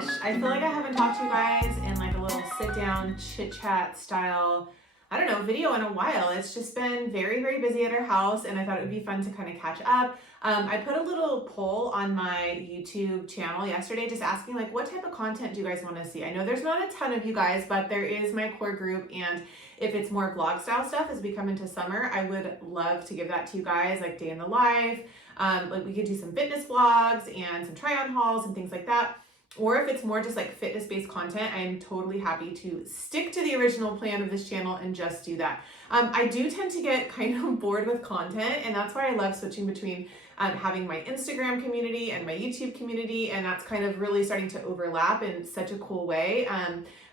gosh, I feel like I haven't talked to you guys in like a little sit down chit chat style, I don't know, video in a while. It's just been very, very busy at our house and I thought it would be fun to kind of catch up. I put a little poll on my YouTube channel yesterday just asking like, what type of content do you guys want to see? I know there's not a ton of you guys, but there is my core group, and if it's more vlog style stuff as we come into summer, I would love to give that to you guys, like day in the life. Like we could do some fitness vlogs and some try on hauls and things like that. Or if it's more just like fitness based content, I am totally happy to stick to the original plan of this channel and just do that. I do tend to get kind of bored with content, and that's why I love switching between having my Instagram community and my YouTube community, and that's kind of really starting to overlap in such a cool way.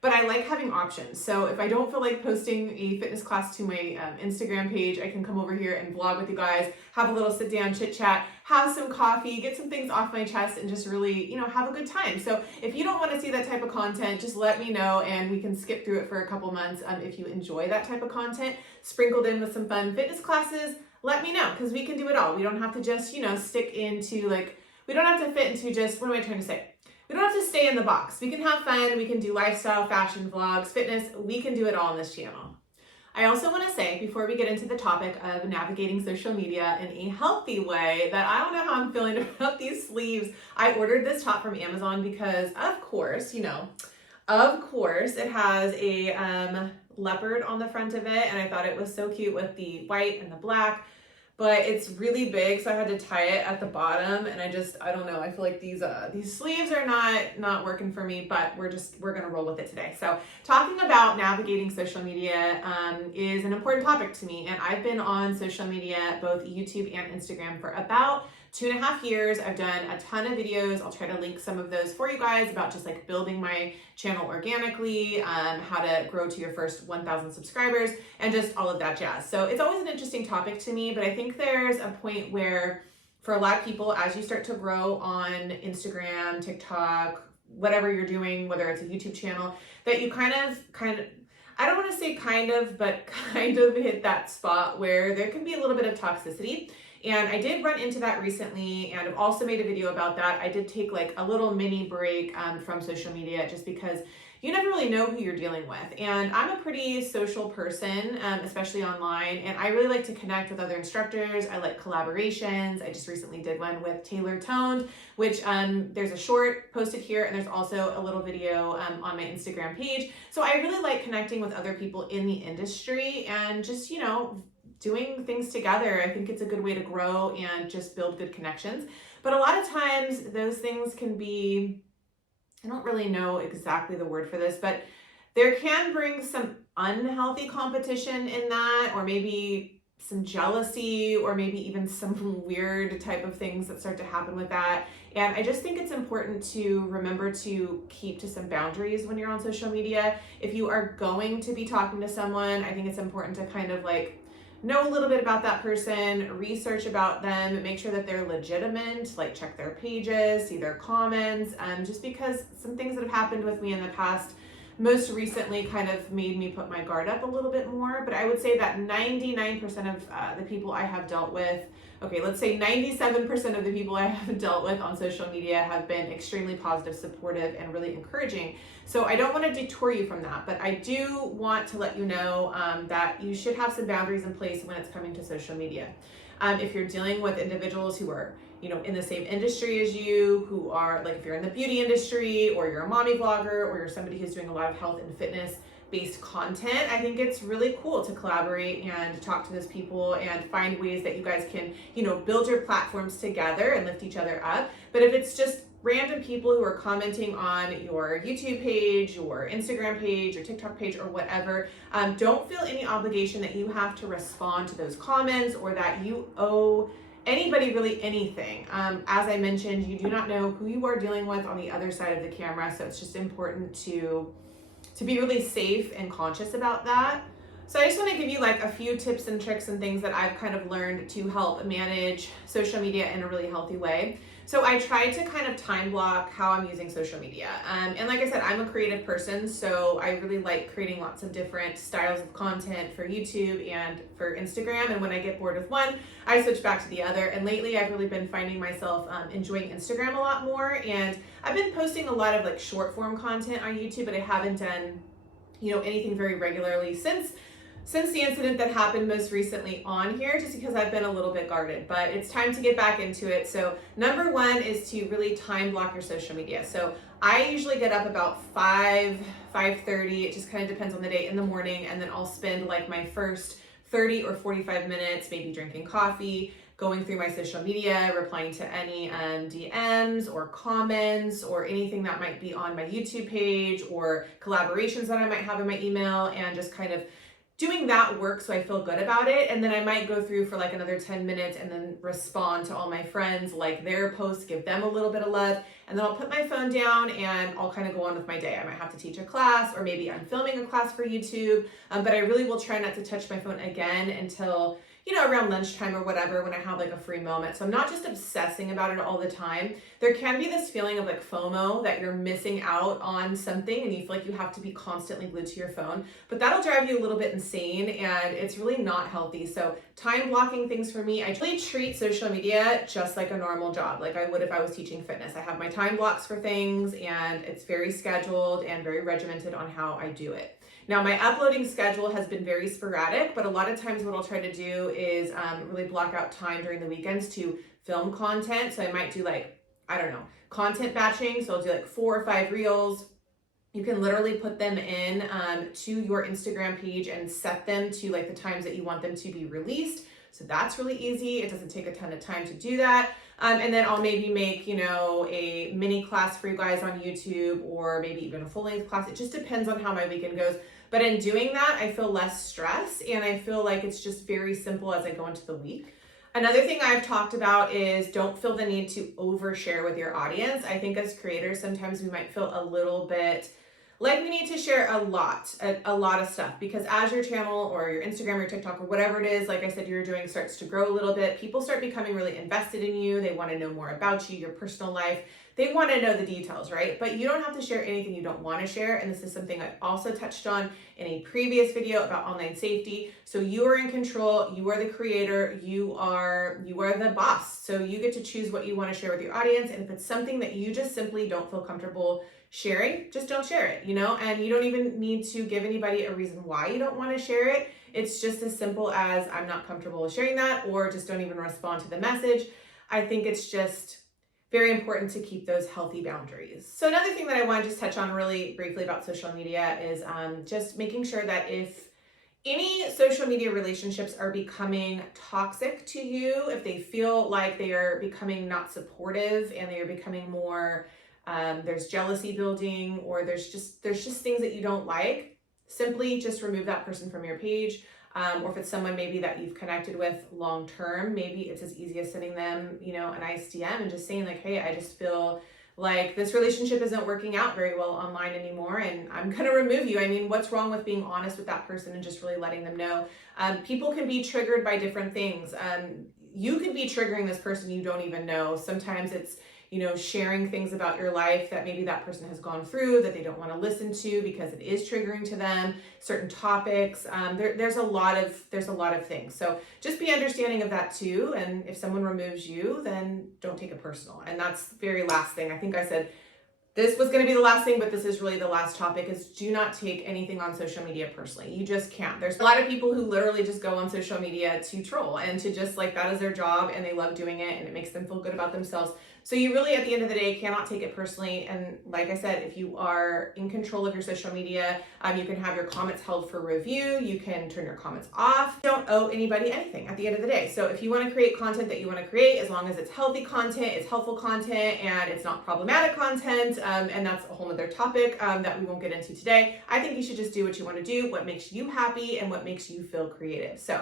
But I like having options. So if I don't feel like posting a fitness class to my Instagram page, I can come over here and vlog with you guys, have a little sit down chit chat, have some coffee, get some things off my chest, and just really, you know, have a good time. So if you don't want to see that type of content, just let me know and we can skip through it for a couple months. If you enjoy that type of content, sprinkled in with some fun fitness classes, let me know, because we can do it all. We don't have to just, you know, stick into like, we don't have to fit into just, what am I trying to say? We don't have to stay in the box. We can have fun. We can do lifestyle, fashion vlogs, fitness. We can do it all on this channel. I also want to say, before we get into the topic of navigating social media in a healthy way, that I don't know how I'm feeling about these sleeves. I ordered this top from Amazon because, of course, you know, of course, it has a leopard on the front of it, and I thought it was so cute with the white and the black. But it's really big, so I had to tie it at the bottom, and I don't know, I feel like these sleeves are not working for me, but we're gonna roll with it today. So talking about navigating social media is an important topic to me, and I've been on social media, both YouTube and Instagram, for about 2.5 years. I've done a ton of videos. I'll try to link some of those for you guys about just like building my channel organically, how to grow to your first 1,000 subscribers, and just all of that jazz. So it's always an interesting topic to me, but I think there's a point where for a lot of people, as you start to grow on Instagram, TikTok, whatever you're doing, whether it's a YouTube channel, that you kind of, I don't want to say kind of hit that spot where there can be a little bit of toxicity. And I did run into that recently, and I've also made a video about that. I did take like a little mini break from social media just because you never really know who you're dealing with. And I'm a pretty social person, especially online, and I really like to connect with other instructors. I like collaborations. I just recently did one with Taylor Toned, which there's a short posted here, and there's also a little video on my Instagram page. So I really like connecting with other people in the industry and just, you know, doing things together. I think it's a good way to grow and just build good connections. But a lot of times those things can be, I don't really know exactly the word for this, but there can bring some unhealthy competition in that, or maybe some jealousy, or maybe even some weird type of things that start to happen with that. And I just think it's important to remember to keep to some boundaries when you're on social media. If you are going to be talking to someone, I think it's important to kind of like know a little bit about that person, research about them, make sure that they're legitimate, like check their pages, see their comments, just because some things that have happened with me in the past most recently kind of made me put my guard up a little bit more. But I would say that 99% of the people I have dealt with, okay, let's say 97% of the people I have dealt with on social media have been extremely positive, supportive, and really encouraging. So I don't want to detour you from that, but I do want to let you know that you should have some boundaries in place when it's coming to social media. If you're dealing with individuals who are, you know, in the same industry as you, who are like, if you're in the beauty industry, or you're a mommy vlogger, or you're somebody who's doing a lot of health and fitness based content, I think it's really cool to collaborate and talk to those people and find ways that you guys can, you know, build your platforms together and lift each other up. But if it's just random people who are commenting on your YouTube page, your Instagram page, your TikTok page, or whatever, don't feel any obligation that you have to respond to those comments or that you owe anybody really anything. As I mentioned, you do not know who you are dealing with on the other side of the camera, so it's just important to be really safe and conscious about that. So I just want to give you like a few tips and tricks and things that I've kind of learned to help manage social media in a really healthy way. So I tried to kind of time block how I'm using social media. And like I said, I'm a creative person, so I really like creating lots of different styles of content for YouTube and for Instagram. And when I get bored with one, I switch back to the other. And lately I've really been finding myself enjoying Instagram a lot more. And I've been posting a lot of like short form content on YouTube, but I haven't done, anything very regularly since the incident that happened most recently on here, just because I've been a little bit guarded, but it's time to get back into it. So number one is to really time block your social media. So I usually get up about 5:30. It just kind of depends on the day in the morning. And then I'll spend like my first 30 or 45 minutes, maybe drinking coffee, going through my social media, replying to any DMs or comments or anything that might be on my YouTube page or collaborations that I might have in my email, and just kind of doing that work so I feel good about it. And then I might go through for like another 10 minutes and then respond to all my friends, like their posts, give them a little bit of love. And then I'll put my phone down and I'll kind of go on with my day. I might have to teach a class, or maybe I'm filming a class for YouTube. But I really will try not to touch my phone again until, around lunchtime or whatever, when I have like a free moment. So I'm not just obsessing about it all the time. There can be this feeling of like FOMO, that you're missing out on something and you feel like you have to be constantly glued to your phone, but that'll drive you a little bit insane and it's really not healthy. So time blocking things for me, I really treat social media just like a normal job, like I would if I was teaching fitness. I have my time blocks for things and it's very scheduled and very regimented on how I do it. Now, my uploading schedule has been very sporadic, but a lot of times what I'll try to do is really block out time during the weekends to film content. So I might do content batching. So I'll do like 4 or 5 reels. You can literally put them in to your Instagram page and set them to like the times that you want them to be released. So that's really easy. It doesn't take a ton of time to do that. And then I'll maybe make, a mini class for you guys on YouTube, or maybe even a full-length class. It just depends on how my weekend goes. But in doing that, I feel less stress and I feel like it's just very simple as I go into the week. Another thing I've talked about is don't feel the need to overshare with your audience. I think as creators, sometimes we might feel a little bit like we need to share a lot of stuff, because as your channel or your Instagram or your TikTok or whatever it is, like I said, you're doing, starts to grow a little bit, people start becoming really invested in you. They want to know more about you, your personal life. They want to know the details, right? But you don't have to share anything you don't want to share. And this is something I also touched on in a previous video about online safety. So you are in control, you are the creator, you are the boss. So you get to choose what you want to share with your audience. And if it's something that you just simply don't feel comfortable sharing, just don't share it, and you don't even need to give anybody a reason why you don't want to share it. It's just as simple as I'm not comfortable with sharing that, or just don't even respond to the message. I think it's just very important to keep those healthy boundaries. So another thing that I want to just touch on really briefly about social media is just making sure that if any social media relationships are becoming toxic to you, if they feel like they are becoming not supportive and they are becoming more there's jealousy building, or there's just things that you don't like, simply just remove that person from your page. Or if it's someone maybe that you've connected with long term, maybe it's as easy as sending them, an nice DM and just saying like, hey, I just feel like this relationship isn't working out very well online anymore and I'm going to remove you. I mean, what's wrong with being honest with that person and just really letting them know? People can be triggered by different things. You could be triggering this person you don't even know. Sometimes it's sharing things about your life that maybe that person has gone through that they don't want to listen to because it is triggering to them, certain topics. There's a lot of things. So just be understanding of that too. And if someone removes you, then don't take it personal. And that's the very last thing. I think I said this was going to be the last thing, but this is really the last topic, is do not take anything on social media personally. You just can't. There's a lot of people who literally just go on social media to troll and to just like, that is their job and they love doing it and it makes them feel good about themselves. So you really, at the end of the day, cannot take it personally. And like I said, if you are in control of your social media, you can have your comments held for review. You can turn your comments off. You don't owe anybody anything at the end of the day. So if you want to create content that you want to create, as long as it's healthy content, it's helpful content, and it's not problematic content, and that's a whole other topic that we won't get into today, I think you should just do what you want to do, what makes you happy and what makes you feel creative. So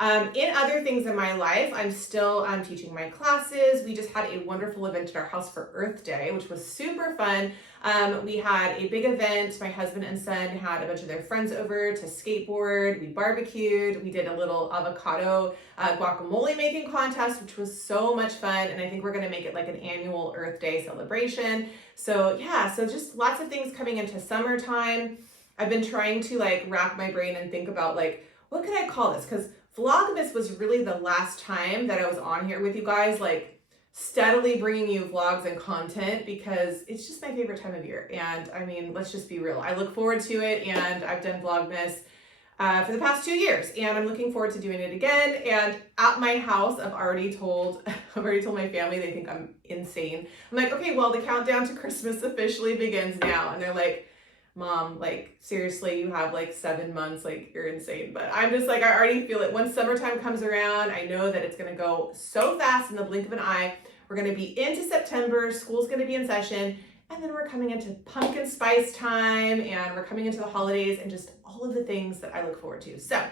In other things in my life, I'm still teaching my classes. We just had a wonderful event at our house for Earth Day, which was super fun. We had a big event. My husband and son had a bunch of their friends over to skateboard. We barbecued. We did a little avocado guacamole making contest, which was so much fun. And I think we're going to make it like an annual Earth Day celebration. So yeah, so just lots of things coming into summertime. I've been trying to like rack my brain and think about like, what could I call this? Because Vlogmas was really the last time that I was on here with you guys, like steadily bringing you vlogs and content, because it's just my favorite time of year. And I mean, let's just be real. I look forward to it, and I've done Vlogmas for the past 2 years, and I'm looking forward to doing it again. And at my house, I've already told my family, they think I'm insane. I'm like, okay, well, the countdown to Christmas officially begins now. And they're like, Mom, like, seriously, you have like 7 months, like, you're insane. But I'm just like, I already feel it. Once summertime comes around, I know that it's going to go so fast in the blink of an eye. We're going to be into September, school's going to be in session, and then we're coming into pumpkin spice time, and we're coming into the holidays, and just all of the things that I look forward to. So,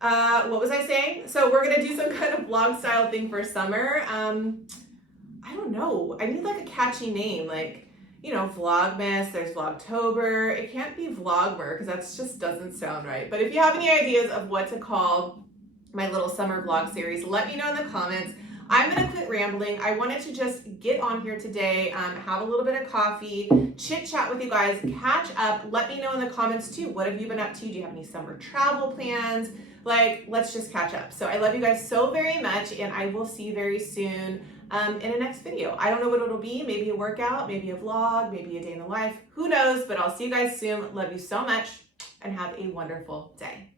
what was I saying? So we're going to do some kind of vlog style thing for summer. I don't know. I need like a catchy name, like, you know, Vlogmas, there's Vlogtober. It can't be Vlogmer because that just doesn't sound right. But if you have any ideas of what to call my little summer vlog series, let me know in the comments. I'm gonna quit rambling. I wanted to just get on here today, have a little bit of coffee, chit chat with you guys, catch up. Let me know in the comments too. What have you been up to? Do you have any summer travel plans? Like, let's just catch up. So I love you guys so very much, and I will see you very soon in the next video. I don't know what it'll be. Maybe a workout, maybe a vlog, maybe a day in the life. Who knows? But I'll see you guys soon. Love you so much, and have a wonderful day.